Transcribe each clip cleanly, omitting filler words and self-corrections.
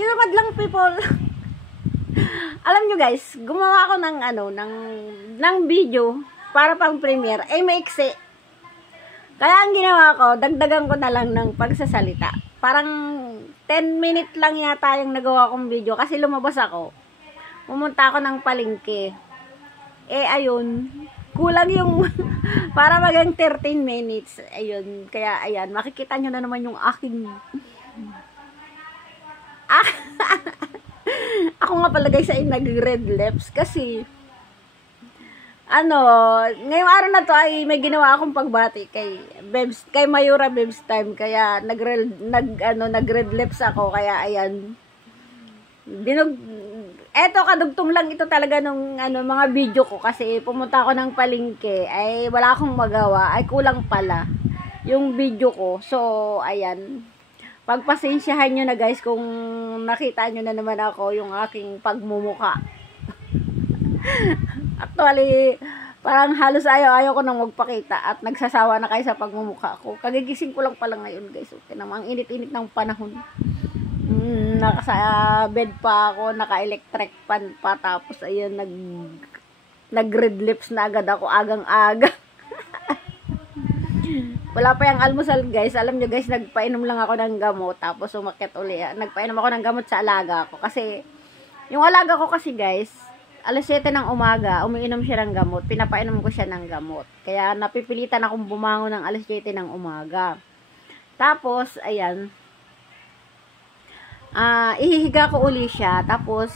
Yung madlang people. Alam nyo guys, gumawa ako ng ng video para pang premiere. Maiksi. Kaya ang ginawa ko, dagdagan ko na lang ng pagsasalita. Parang 10 minutes lang yata yung nagawa kong video kasi lumabas ako. Pumunta ako ng palengke. Ayun, kulang yung para magang 13 minutes. Ayun, kaya ayan, makikita nyo na naman yung aking ako nga pala guys ay nag-red lips kasi ngayong araw na to ay may ginawa akong pagbati kay Bebs, kay Mayura Bebs Time, kaya nag-red lips ako, kaya ayan. Eto kadugtong lang ito talaga nung mga video ko kasi pumunta ako ng palengke, ay wala akong magawa, ay kulang pala yung video ko. So ayan. Pagpasensyahan nyo na guys kung nakita nyo na naman ako yung aking pagmumuka. Actually, parang halos ayaw ko nang magpakita at nagsasawa na kayo sa pagmumukha ko. Kagigising ko lang pala ngayon guys. Okay naman, ang init-init ng panahon. Nasa bed pa ako, naka-electric fan pa, tapos ayun, nag-red lips na agad ako agang-aga. Wala pa yung almusal guys. Alam nyo guys, nagpainom lang ako ng gamot, tapos umakyat uli. Nagpainom ako ng gamot sa alaga ko kasi yung alaga ko kasi guys, alas 7 ng umaga, umiinom siya ng gamot. Pinapainom ko siya ng gamot. Kaya napipilitan akong bumangon ng alas 7 ng umaga. Tapos, ayan. Ihihiga ko uli siya. Tapos,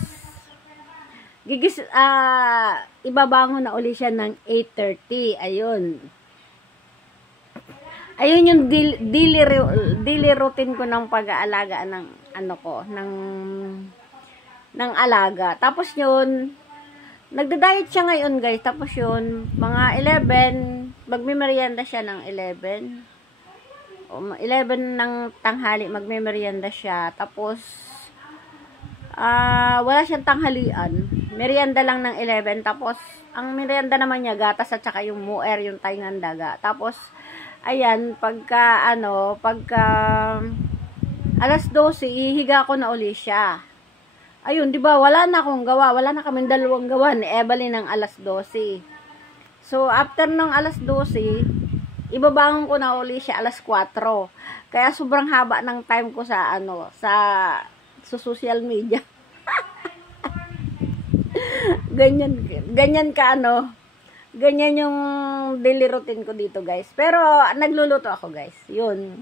ibabangon na uli siya ng 8:30. Ayun. Ayun yung daily routine ko ng pag-aalaga ng ng alaga. Tapos yun, nagda-diet siya ngayon guys. Tapos yun, mga 11, magme-merienda siya ng 11. 11 ng tanghali, magme-merienda siya. Tapos, wala siyang tanghalian. Merienda lang ng 11. Tapos, ang merienda naman niya, gatas at saka yung muer, yung taingan daga. Tapos, ayan, pagka alas 12, ihiga ko na uli siya. Ayun, di ba? Wala na akong gawa. Wala na kaming dalawang gawa ni Evelyn ng alas 12. So, after ng alas 12, ibabangon ko na uli siya alas 4. Kaya sobrang haba ng time ko sa sa social media. ganyan ka ganyan yung daily routine ko dito guys. Pero nagluluto ako guys. Yun.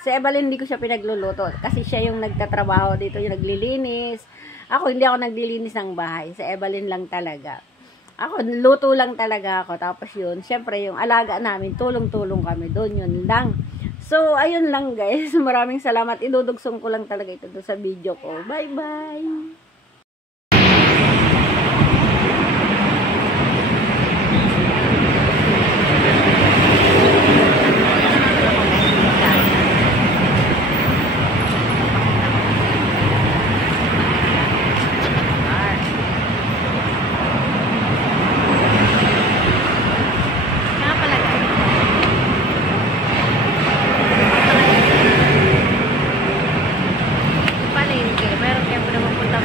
Si Evelyn hindi ko siya pinagluluto kasi siya yung nagtatrabaho dito, yung naglilinis. Ako, hindi ako naglilinis ng bahay. Si Evelyn lang talaga. Ako, luto lang talaga ako. Tapos yun, syempre yung alaga namin, tulong-tulong kami doon. Yun lang. So, ayun lang guys. Maraming salamat. Idudugsong ko lang talaga ito sa video ko. Bye-bye! Meron kaya po naman punta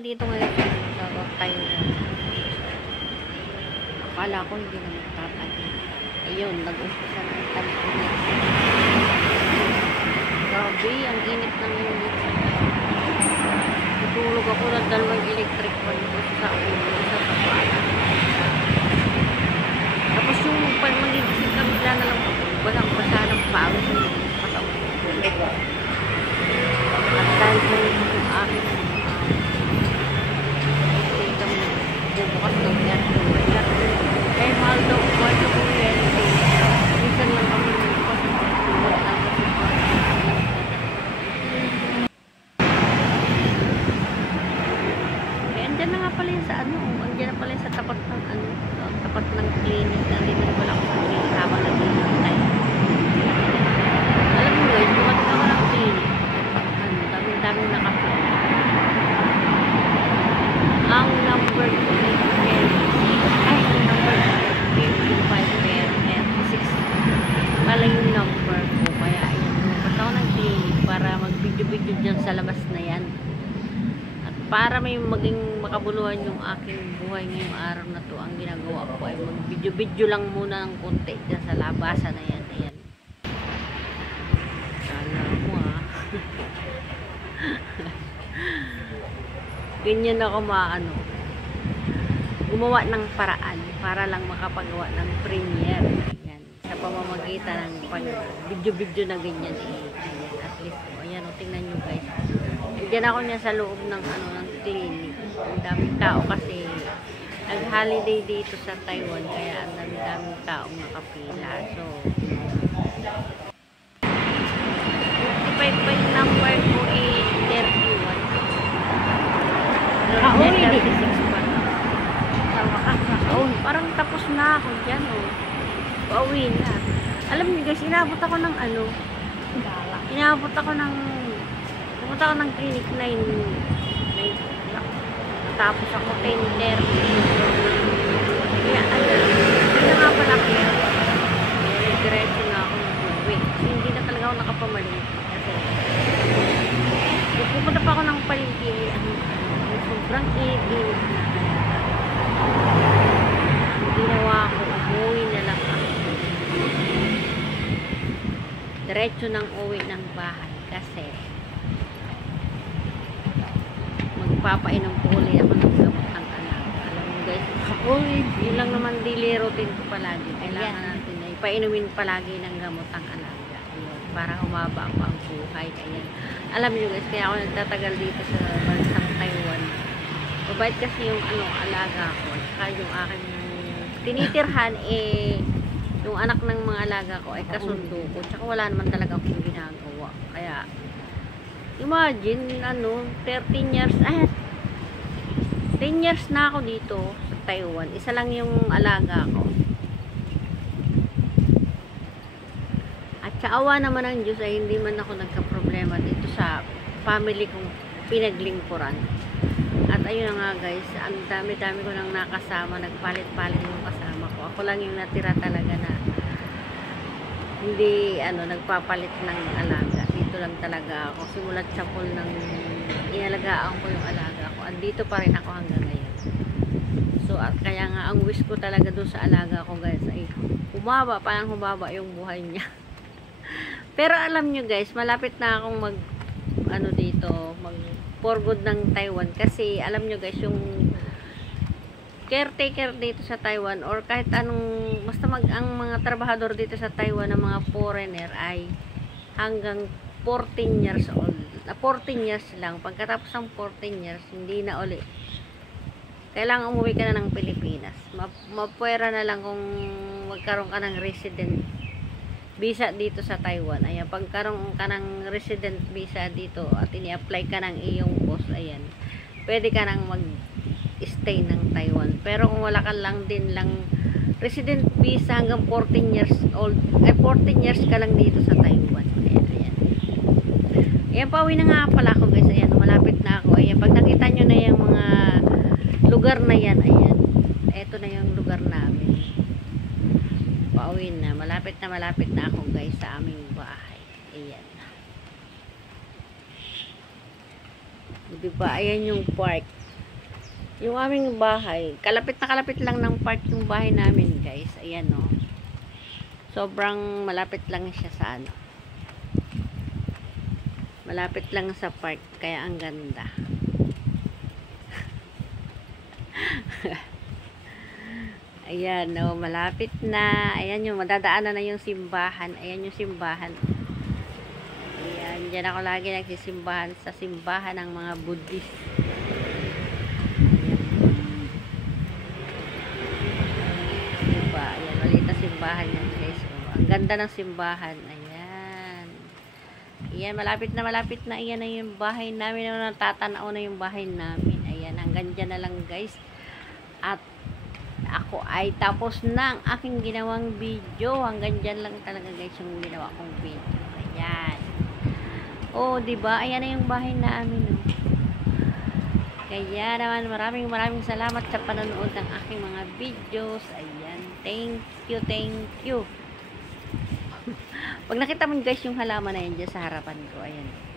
na dito ngayon sa Taiwan. Akala ko hindi na magtatagal. Ayun, nag-umpisa ng tag-init. Grabe, ang init ng init. Tutulog ako ng dalawang electric fan ko sa ulo, sa paa. Tapos yung pag magigising ka, bigla na lang basang-basa ng pawis ng patawag. At dahil na yung akin bubukas ng aircon. Eh, mahal daw po yan. Minsan lang kami bukas ng eh, andyan na nga pala yun sa ano. Andyan na pala yun sa tapat ng ano. Sa tapat ng clinic. Nandito na wala akong clinic. Sama na dito tayo. Alam mo guys, bukas na walang clinic. Ano, daming nakapit. Ang number 2 ay, ang number 55 per 6 pala yung number ko. Kaya ayan, bukas ako ng clinic para mag-video-video dyan sa labas na yan. At para may maging makabuluhan yung aking buhay ngayong araw na to, ang ginagawa ko ay mag-video-video lang muna ng konti dyan sa labasan na yan. Ayan. Kala mo ganyan ako maano, gumawa ng paraan para lang makapagawa ng premiere. Ayan. Sa pamamagitan ng video-video na ganyan ayan, at least ayan o, tingnan nyo guys. Diyan ako niya sa loob ng ano, ng clinic. Ang daming tao kasi nag-holiday dito sa Taiwan, kaya ang daming taong nakapila. So 55 pa yung number ko, 31. Uwi di. Parang tapos na ako dyan, oh. Pauwi na. Alam niyo guys, inabot ako ng ano. Inabot ako ng pumunta ako ng clinic 9 tapos ako 10:30. Kaya ano, hindi na nga pala kaya. Diretso na ako uwi. Kasi hindi na talaga ako nakapamalit. Kasi pupunta pa ako ng palengke. Sobrang init na. Ang ginawa ko, umuwi na lang ako. Diretso ng uwi ng bahay kasi magpapainom po ulit ako ng gamot ng anak. Alam mo guys, yun lang naman daily routine ko palagi. Kailangan natin na ipainumin palagi ng gamot ang alaga. Ayun, para humaba pa ang buhay. Kaya, alam niyo guys, kaya ako nagtatagal dito sa bansang Taiwan. Mabait kasi yung ano, alaga ko. Saka yung aking tinitirhan, yung anak ng mga alaga ko ay kasundo ko. Tsaka wala naman talaga akong ginagawa. Kaya, imagine, 13 years, 10 years na ako dito sa Taiwan. Isa lang yung alaga ko. At sa awa naman ng Diyos ay hindi man ako nagka-problema dito sa family kong pinaglingkuran. At ayun na nga guys, ang dami-dami ko nang nakasama, nagpalit-palit yung kasama ko. Ako lang yung natira talaga na hindi nagpapalit ng alaga. Dito lang talaga ako. Simulat sa pool ng inalagaan ko yung alaga ko. Andito pa rin ako hanggang ngayon. So at kaya nga ang wish ko talaga doon sa alaga ko guys ay humaba, parang humaba yung buhay niya. Pero alam nyo guys, malapit na akong dito, for good ng Taiwan kasi alam nyo guys, yung caretaker dito sa Taiwan or kahit anong basta ang mga trabahador dito sa Taiwan ng mga foreigner ay hanggang 14 years old. 14 years lang. Pagkatapos ng 14 years, hindi na uli. Kailangan umuwi ka na ng Pilipinas. Mapwera na lang kung magkaroon ka ng resident visa dito sa Taiwan. Ayan, pagkaroon ka ng resident visa dito at ini-apply ka ng iyong boss, ayan, pwede ka nang mag-stay ng Taiwan. Pero kung wala ka lang din lang resident visa hanggang 14 years old, ay 14 years ka lang dito sa Taiwan. Ayan. Ayan, pauwi na nga pala ako guys. Ayan, malapit na ako. Ayan, pag nakita nyo na yung mga lugar na yan, ayan, eto na yung lugar namin. Pauwi na. Malapit na ako guys sa aming bahay. Ayan. Diba? Ayan yung park. Yung aming bahay, kalapit na kalapit lang ng park yung bahay namin, guys. Ayan, oh. Sobrang malapit lang siya sa ano. Malapit lang sa park, kaya ang ganda. Ayan, oh, malapit na. Ayan yung madadaanan na yung simbahan. Ayan yung simbahan. Ayan, dyan ako lagi nagsisimbahan sa simbahan ng mga Buddhist. Diba? Ayan, maliit na simbahan yan, guys. Oh, ang ganda ng simbahan. Ayan. Ayan, malapit na. Ayan na yung bahay namin. Natatanaw na yung bahay namin. Ayan, hanggang dyan na lang, guys. At ako ay tapos na ang aking ginawang video. Hanggang dyan lang talaga, guys, yung ginawa kong video. Ayan. Oh, diba? Ayan na yung bahay namin, oh. Kaya naman, maraming salamat sa panonood ng aking mga videos. Ayan. Thank you. Pag nakita mo, guys, yung halaman na yan dyan sa harapan ko. Ayan.